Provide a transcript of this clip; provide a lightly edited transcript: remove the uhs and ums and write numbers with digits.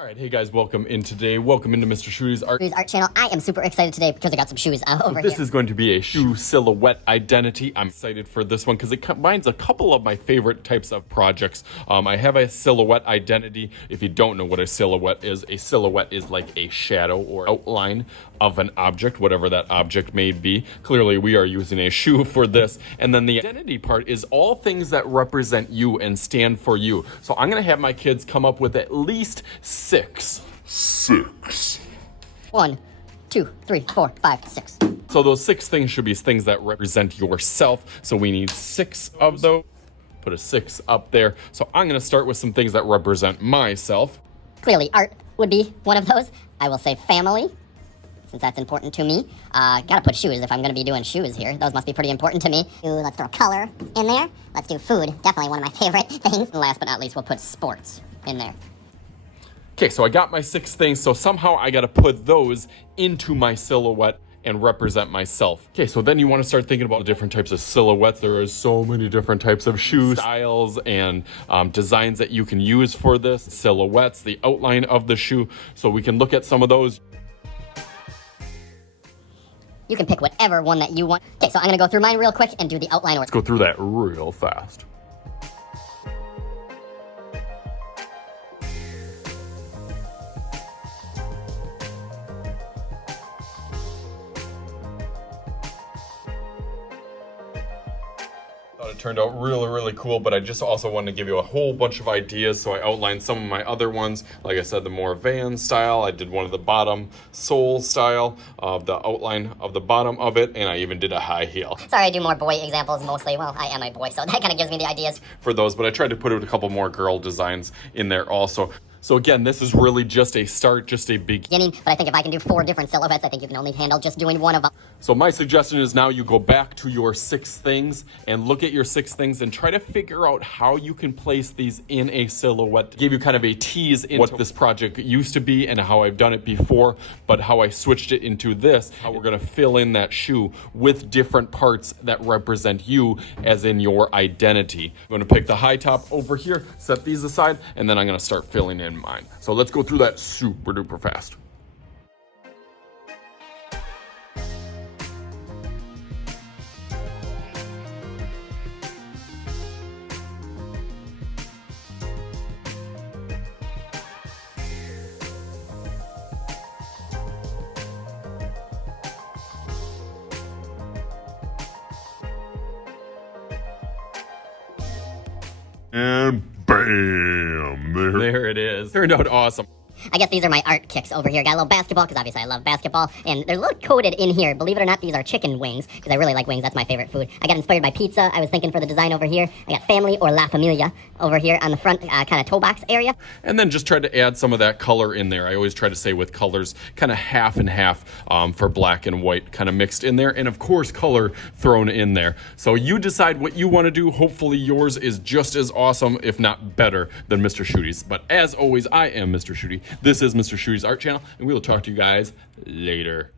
All right, hey guys, welcome in today. Welcome into Mr. Shooty's art channel. I am super excited today because I got some shoes over here. This is going to be a shoe silhouette identity. I'm excited for this one because it combines a couple of my favorite types of projects. I have a silhouette identity. If you don't know what a silhouette is like a shadow or outline of an object, whatever that object may be. Clearly, we are using a shoe for this. And then the identity part is all things that represent you and stand for you. So I'm going to have my kids come up with at least six. 1, 2, 3, 4, 5, 6. So those 6 things should be things that represent yourself. So we need 6 of those. Put a 6 up there. So I'm going to start with some things that represent myself. Clearly, art would be one of those. I will say family, since that's important to me. Gotta put shoes if I'm gonna be doing shoes here. Those must be pretty important to me. Let's throw color in there. Let's do food. Definitely one of my favorite things. And last but not least, we'll put sports in there. Okay, so I got my 6 things, so somehow I gotta put those into my silhouette and represent myself. Okay, so then you wanna start thinking about different types of silhouettes. There are so many different types of shoe styles and designs that you can use for this. Silhouettes, the outline of the shoe. So we can look at some of those. You can pick whatever one that you want. Okay, so I'm gonna go through mine real quick and do the outline. Let's go through that real fast. Thought it turned out really cool, but I just also wanted to give you a whole bunch of ideas, so I outlined some of my other ones. Like I said, the more van style, I did one of the bottom sole style of the outline of the bottom of it, and I even did a high heel. Sorry, I do more boy examples mostly. Well, I am a boy, so that kind of gives me the ideas for those, but I tried to put a couple more girl designs in there also. So again, this is really just a start, just a beginning. But I think if I can do 4 different silhouettes, I think you can only handle just doing one of them. So my suggestion is now you go back to your 6 things and look at your 6 things and try to figure out how you can place these in a silhouette. Give you kind of a tease into what this project used to be and how I've done it before, but how I switched it into this, how we're gonna fill in that shoe with different parts that represent you as in your identity. I'm gonna pick the high top over here, set these aside, and then I'm gonna start filling in mine. So let's go through that super duper fast. And bam, there it is. Turned out awesome. I guess these are my art kicks over here. Got a little basketball, because obviously I love basketball. And they're a little coated in here. Believe it or not, these are chicken wings, because I really like wings. That's my favorite food. I got inspired by pizza. I was thinking for the design over here. I got family or La Familia over here on the front kind of toe box area. And then just tried to add some of that color in there. I always try to say with colors, kind of half and half for black and white kind of mixed in there. And of course, color thrown in there. So you decide what you want to do. Hopefully yours is just as awesome, if not better, than Mr. Shooty's. But as always, I am Mr. Shooty. This is Mr. Shooty's Art Channel, and we will talk to you guys later.